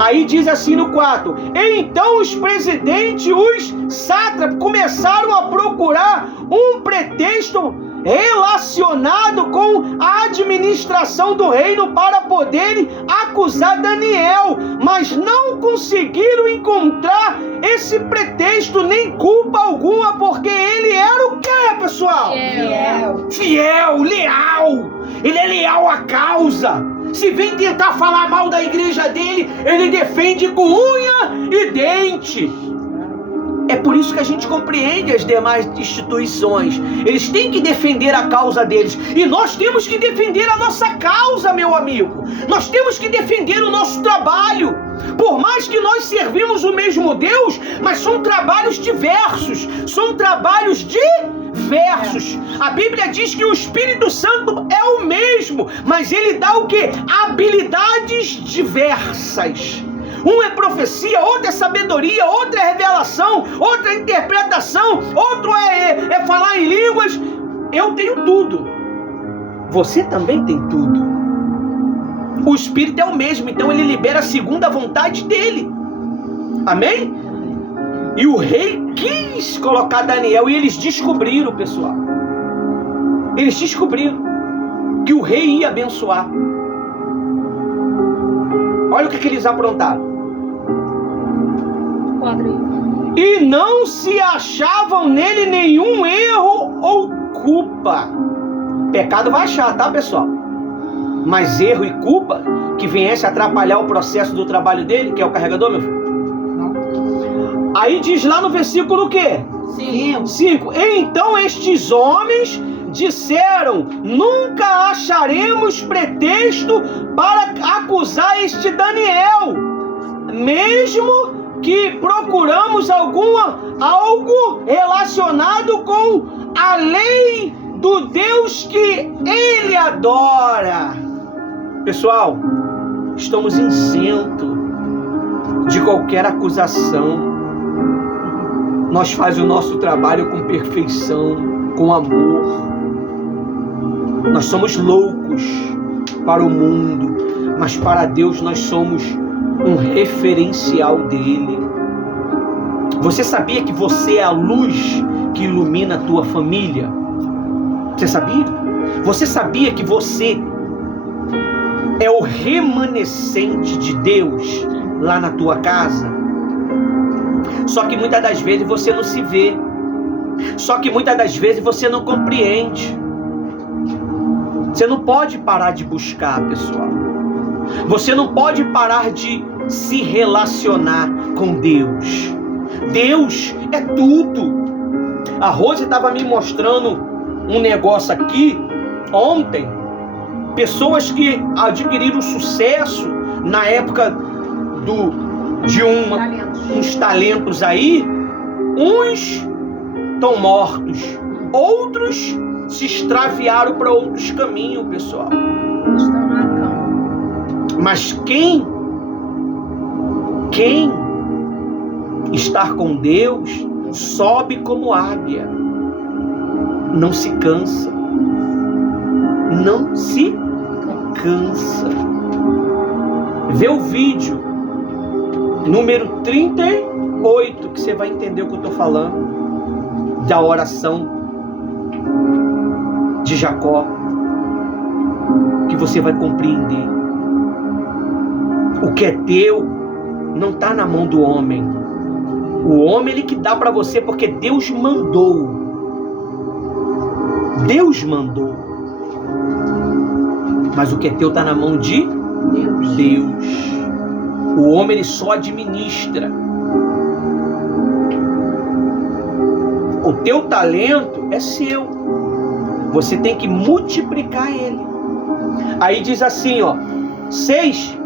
Aí diz assim no 4. Então os presidentes, os sátrapas, começaram a procurar um pretexto relacionado com a administração do reino para poderem acusar Daniel, mas não conseguiram encontrar esse pretexto nem culpa alguma, porque ele era o quê, pessoal? Fiel, leal. Ele é leal à causa. Se vem tentar falar mal da igreja dele, ele defende com unha e dente. É por isso que a gente compreende as demais instituições. Eles têm que defender a causa deles. E nós temos que defender a nossa causa, meu amigo. Nós temos que defender o nosso trabalho. Por mais que nós servimos o mesmo Deus, mas são trabalhos diversos. São trabalhos diversos. A Bíblia diz que o Espírito Santo é o mesmo, mas ele dá o quê? Habilidades diversas. Um é profecia, outro é sabedoria, outro é revelação, outro é interpretação, outro é falar em línguas. Eu tenho tudo. Você também tem tudo. O Espírito é o mesmo, então ele libera segundo a vontade dele. Amém? E o rei quis colocar Daniel e eles descobriram, pessoal. Eles descobriram que o rei ia abençoar. Olha o que eles aprontaram. E não se achavam nele nenhum erro ou culpa. Pecado vai achar, tá, pessoal? Mas erro e culpa que viesse atrapalhar o processo do trabalho dele, que é o carregador, meu filho? Não. Aí diz lá no versículo o quê? 5. Então estes homens disseram: nunca acharemos pretexto para acusar este Daniel, mesmo que procuramos algo relacionado com a lei do Deus que ele adora. Pessoal, estamos isentos de qualquer acusação. Nós fazemos o nosso trabalho com perfeição, com amor. Nós somos loucos para o mundo, mas para Deus nós somos um referencial dele. Você sabia que você é a luz que ilumina a tua família? Você sabia? Você sabia que você é o remanescente de Deus lá na tua casa? Só que muitas das vezes você não se vê. Só que muitas das vezes você não compreende. Você não pode parar de buscar, pessoal. Você não pode parar de se relacionar com Deus. Deus é tudo. A Rose estava me mostrando um negócio aqui ontem. Pessoas que adquiriram sucesso na época de uns talentos aí. Uns estão mortos, outros se extraviaram para outros caminhos, pessoal. Estão na cama. Mas quem está com Deus sobe como águia, não se cansa, não se cansa. Vê o vídeo número 38 que você vai entender o que eu estou falando, da oração de Jacó, que você vai compreender. O que é teu não está na mão do homem. O homem ele que dá para você porque Deus mandou. Deus mandou. Mas o que é teu está na mão de Deus. O homem ele só administra. O teu talento é seu. Você tem que multiplicar ele. Aí diz assim, ó, 6.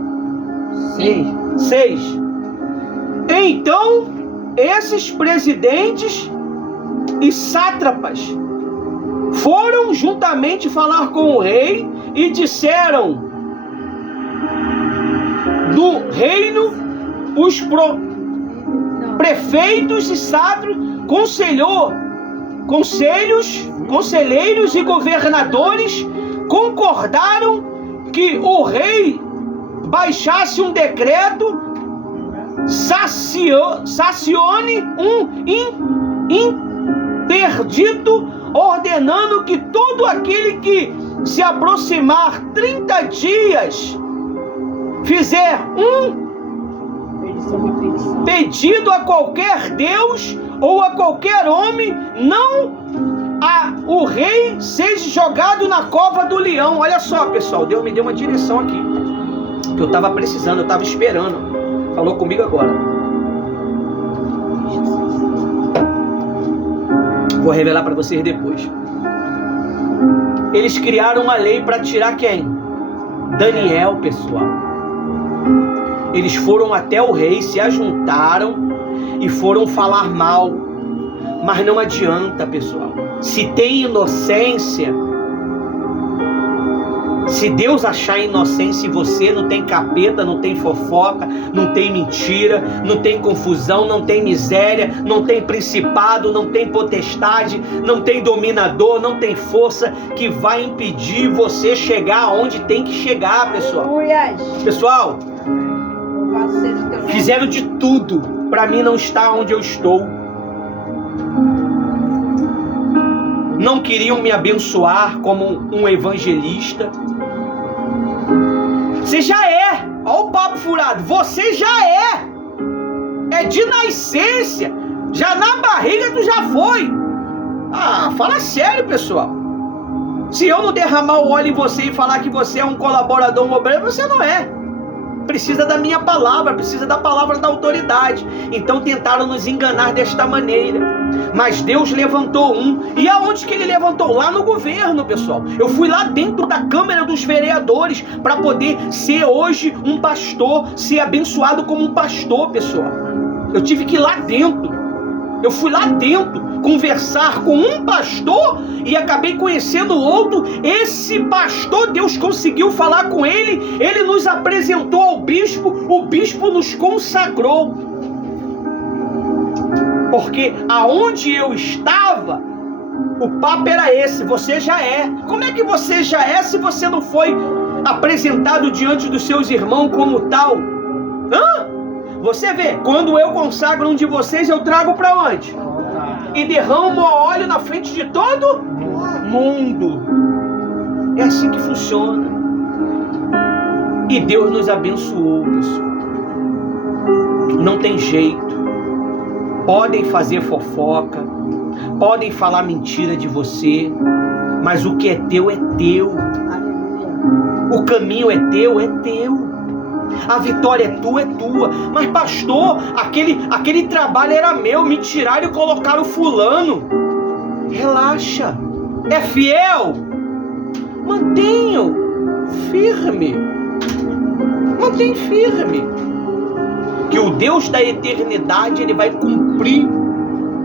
Então, esses presidentes e sátrapas foram juntamente falar com o rei e disseram: do reino, os prefeitos e sátrapas, conselheiros e governadores concordaram que o rei baixasse um decreto, sacione um interdito, ordenando que todo aquele que se aproximar 30 dias fizer um pedido a qualquer Deus ou a qualquer homem, o rei seja jogado na cova do leão. Olha só, pessoal, Deus me deu uma direção aqui que eu estava precisando, eu estava esperando. Falou comigo agora. Vou revelar para vocês depois. Eles criaram uma lei para tirar quem? Daniel, pessoal. Eles foram até o rei, se ajuntaram e foram falar mal. Mas não adianta, pessoal. Se tem inocência, se Deus achar inocência em você, não tem capeta, não tem fofoca, não tem mentira, não tem confusão, não tem miséria, não tem principado, não tem potestade, não tem dominador, não tem força que vai impedir você chegar aonde tem que chegar, pessoal. Pessoal, fizeram de tudo para mim não estar onde eu estou. Não queriam me abençoar como um evangelista. Você já é. Olha o papo furado. Você já é. É de nascença. Já na barriga tu já foi. Fala sério, pessoal. Se eu não derramar o óleo em você e falar que você é um colaborador, um obreiro, você não é. Precisa da minha palavra, precisa da palavra da autoridade. Então tentaram nos enganar desta maneira. Mas Deus levantou um. E aonde que ele levantou? Lá no governo, pessoal. Eu fui lá dentro da Câmara dos Vereadores para poder ser hoje um pastor, ser abençoado como um pastor, pessoal. Eu tive que ir lá dentro. Eu fui lá dentro conversar com um pastor e acabei conhecendo outro. Esse pastor, Deus conseguiu falar com ele. Ele nos apresentou ao bispo. O bispo nos consagrou. Porque aonde eu estava, o papo era esse: você já é. Como é que você já é se você não foi apresentado diante dos seus irmãos como tal? Você vê, quando eu consagro um de vocês, eu trago para onde? E derramo óleo na frente de todo mundo. É assim que funciona. E Deus nos abençoou, pessoal. Não tem jeito. Podem fazer fofoca, podem falar mentira de você, mas o que é teu é teu. O caminho é teu, é teu. A vitória é tua. Mas pastor, aquele trabalho era meu, me tiraram e colocaram fulano. Relaxa. É fiel? Mantenha-o firme. Mantém firme. Que o Deus da eternidade, Ele vai cumprir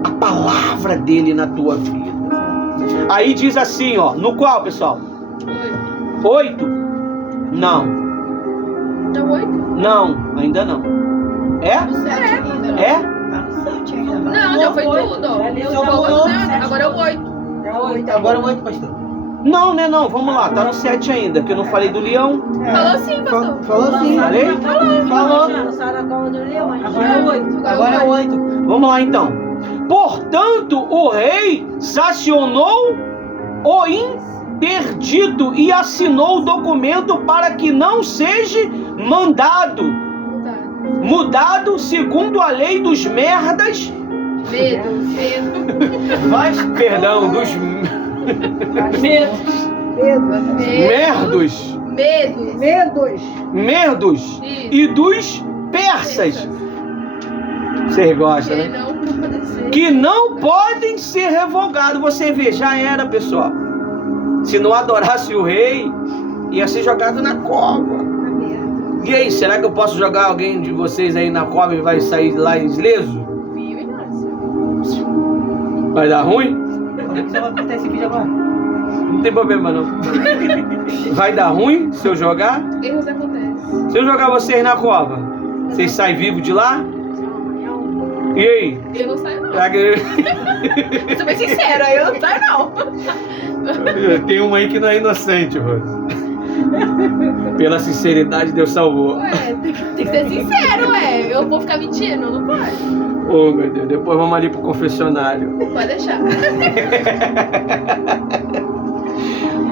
a palavra dele na tua vida. Aí diz assim, ó, no qual, pessoal? 8? Não. Tá 8? Não, ainda não. É? É? Tá no 7 ainda. Não, já foi tudo. Agora é o 8. Agora é o 8, pastor. Não, né? Não, vamos lá, tá no 7 ainda, que eu não falei do leão. Falou sim, pastor. Falou sim. Falei? Falou. Agora é 8. Agora é o 8. Vamos lá então. Portanto, o rei sancionou o interdito e assinou o documento para que não seja mudado segundo a lei dos merdas. Medo. Mas, perdão, dos merdos e dos persas. Vocês gostam, né? Que não podem ser revogados. Você vê, já era, pessoal. Se não adorasse o rei, ia ser jogado na cova. E aí, será que eu posso jogar alguém de vocês aí na cova e vai sair lá ileso? Vai dar ruim? Só vai acontecer esse vídeo agora. Não tem problema não. Vai dar ruim se eu jogar? Erros acontecem. Se eu jogar vocês na cova, vocês saem vivos de lá? E aí? Eu não saio não. Será que... Vou ser bem sincera, eu não saio não. Tem uma aí que não é inocente, Rose. Pela sinceridade, Deus salvou. Ué, tem que ser sincero, ué. Eu vou ficar mentindo, não pode. Oh, meu Deus, depois vamos ali pro confessionário. Pode deixar.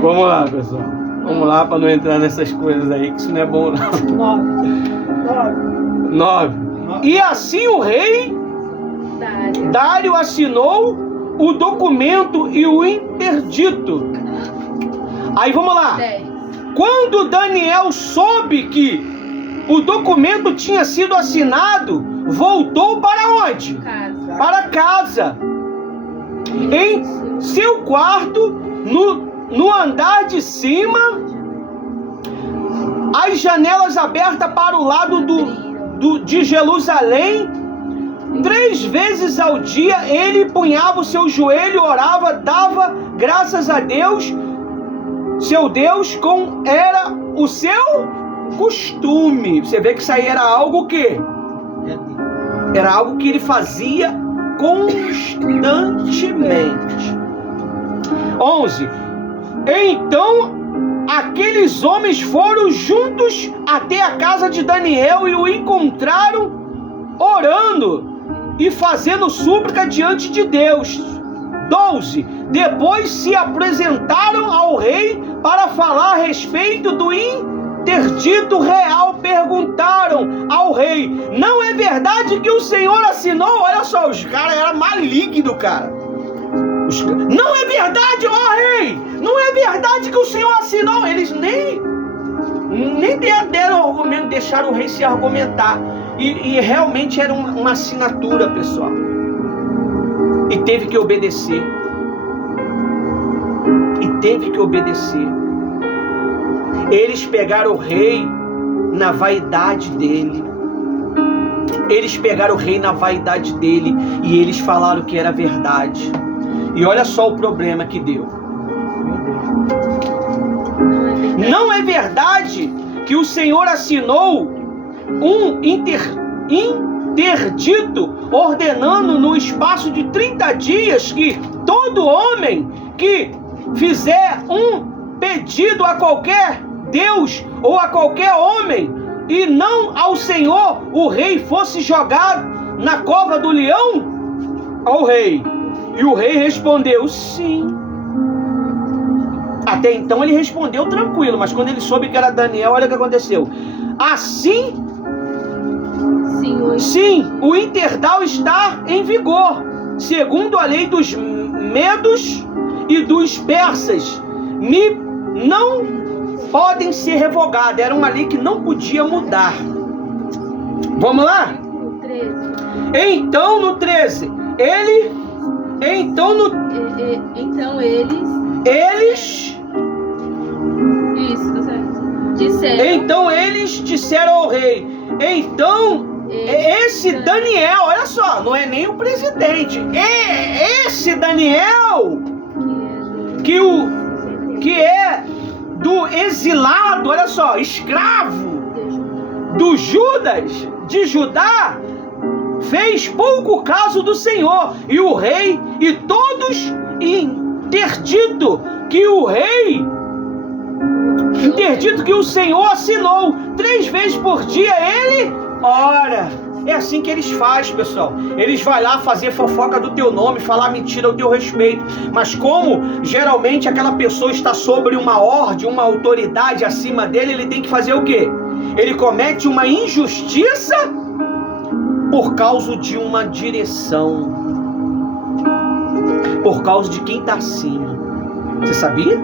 Vamos lá, pessoal. Vamos lá para não entrar nessas coisas aí, que isso não é bom não. 9. E assim o rei Dário assinou o documento e o interdito. Aí vamos lá. 10. Quando Daniel soube que o documento tinha sido assinado, voltou para onde? Casa. Para casa. Em seu quarto, no andar de cima, as janelas abertas para o lado de Jerusalém. 3 vezes ao dia ele punhava o seu joelho, orava, dava graças a Deus, seu Deus, como era o seu costume. Você vê que isso aí era algo que? Era algo que ele fazia constantemente. 11. Então aqueles homens foram juntos até a casa de Daniel e o encontraram orando e fazendo súplica diante de Deus. 12. Depois se apresentaram ao rei para falar a respeito do interdito real. Perguntaram ao rei: não é verdade que o Senhor assinou? Olha só, os caras eram malignos, cara. Não é verdade, ó rei! Não é verdade que o Senhor assinou? Eles nem deram argumento, deixaram o rei se argumentar. E realmente era uma assinatura, pessoal. E teve que obedecer. Eles pegaram o rei na vaidade dele. E eles falaram que era verdade. E olha só o problema que deu. Não é verdade que o Senhor assinou um interdito ordenando no espaço de 30 dias que todo homem que fizer um pedido a qualquer Deus ou a qualquer homem e não ao Senhor, o rei fosse jogado na cova do leão? Ao rei. E o rei respondeu sim. Até então ele respondeu tranquilo, mas quando ele soube que era Daniel, olha o que aconteceu. Assim, sim, o interdal está em vigor, segundo a lei dos medos e dos persas. Não podem ser revogadas. Era uma lei que não podia mudar. Vamos lá? 13. Então no 13, Então eles. Isso, tá certo. Disseram. Então eles disseram ao rei. Então esse Daniel, olha só, não é nem o presidente. Esse Daniel que é do exilado, olha só, escravo do Judas, de Judá, fez pouco caso do Senhor, e o rei e todos interdito que o Senhor assinou 3 vezes por dia, ele ora. É assim que eles fazem, pessoal. Eles vão lá fazer fofoca do teu nome, falar mentira ao teu respeito. Mas como geralmente aquela pessoa está sobre uma ordem, uma autoridade acima dele, ele tem que fazer o quê? Ele comete uma injustiça por causa de uma direção, por causa de quem está acima. Você sabia?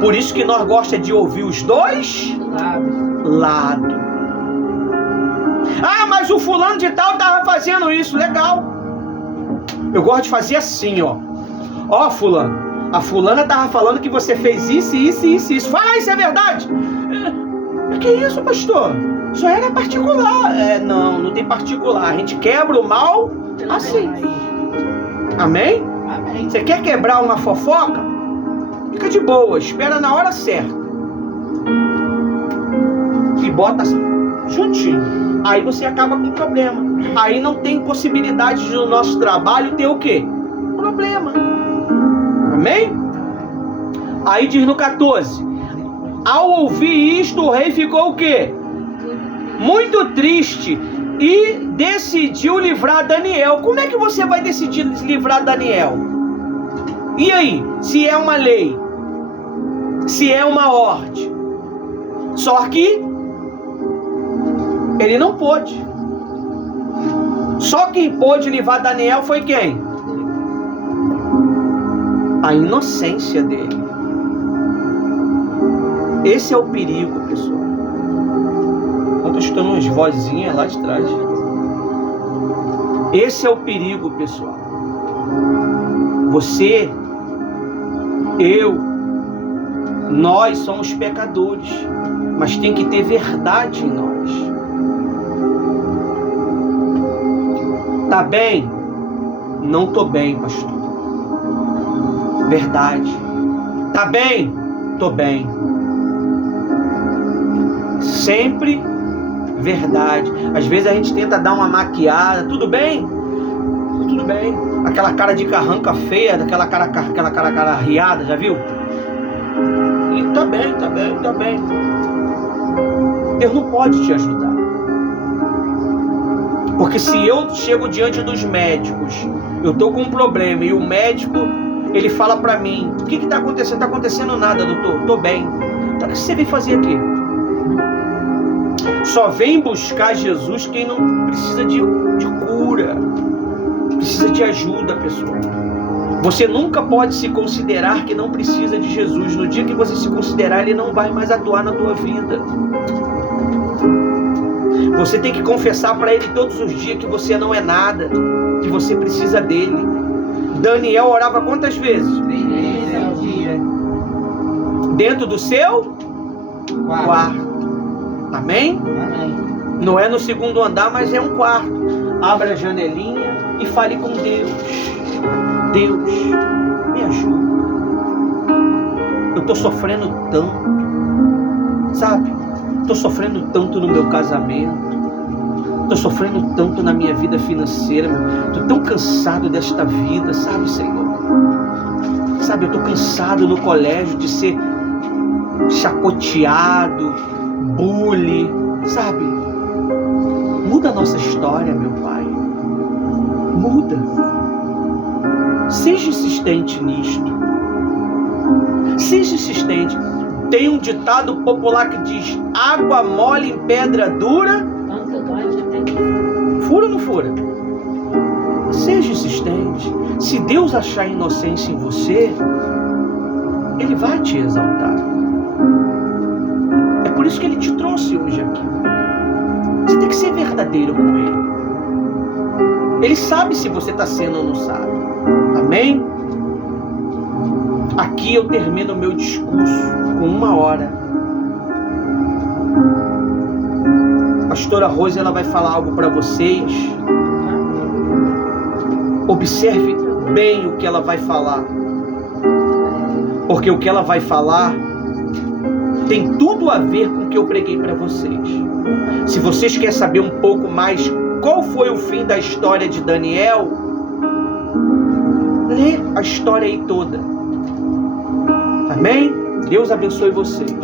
Por isso que nós gostamos de ouvir os dois lados. Ah, mas o fulano de tal estava fazendo isso. Legal. Eu gosto de fazer assim, ó. Ó, fulano, a fulana estava falando que você fez isso, isso, isso, isso. Fala, isso é verdade? Que isso, pastor? Só era particular. Não tem particular. A gente quebra o mal assim. Amém? Amém. Você quer quebrar uma fofoca? Fica de boa, espera na hora certa. E bota juntinho. Aí você acaba com o problema. Aí não tem possibilidade de no nosso trabalho ter o quê? Problema. Amém? Aí diz no 14. Ao ouvir isto, o rei ficou o quê? Muito triste e decidiu livrar Daniel. Como é que você vai decidir livrar Daniel? E aí? Se é uma lei, se é uma ordem. Só que ele não pôde. Só quem pôde livrar Daniel foi quem? A inocência dele. Esse é o perigo, pessoal. Eu estou escutando umas vozinhas lá de trás. Esse é o perigo, pessoal. Você, eu, nós somos pecadores, mas tem que ter verdade em nós. Tá bem? Não tô bem, pastor. Verdade. Tá bem? Tô bem. Sempre verdade. Às vezes a gente tenta dar uma maquiada. Tudo bem? Tudo bem. Aquela cara de carranca feia, aquela cara riada, já viu? E tá bem. Deus não pode te ajudar. Porque se eu chego diante dos médicos, eu tô com um problema e o médico, ele fala pra mim, o que tá acontecendo? Tá acontecendo nada, doutor, tô bem. Então o que você vem fazer aqui? Só vem buscar Jesus quem não precisa de cura, precisa de ajuda, pessoal. Você nunca pode se considerar que não precisa de Jesus. No dia que você se considerar, Ele não vai mais atuar na tua vida. Você tem que confessar para Ele todos os dias que você não é nada, que você precisa dEle. Daniel orava quantas vezes? 3 vezes ao dia. Dentro do seu quarto. Amém? Amém. Não é no segundo andar, mas é um quarto. Abra a janelinha e fale com Deus. Deus, me ajuda. Eu estou sofrendo tanto, sabe? Estou sofrendo tanto no meu casamento. Estou sofrendo tanto na minha vida financeira. Estou tão cansado desta vida, sabe, Senhor? Sabe, eu estou cansado no colégio de ser chacoteado, bullying, sabe? Muda a nossa história, meu Pai. Muda. Seja insistente nisto. Seja insistente. Tem um ditado popular que diz: água mole em pedra dura. Fura ou não fura? Seja insistente. Se Deus achar inocência em você, Ele vai te exaltar. É por isso que Ele te trouxe hoje aqui. Você tem que ser verdadeiro com Ele. Ele sabe se você está sendo ou não sabe. Amém? Aqui eu termino o meu discurso com 1 hora. A pastora Rose, ela vai falar algo para vocês. Observe bem o que ela vai falar. Porque o que ela vai falar tem tudo a ver com o que eu preguei para vocês. Se vocês querem saber um pouco mais qual foi o fim da história de Daniel, lê a história aí toda. Amém? Deus abençoe vocês.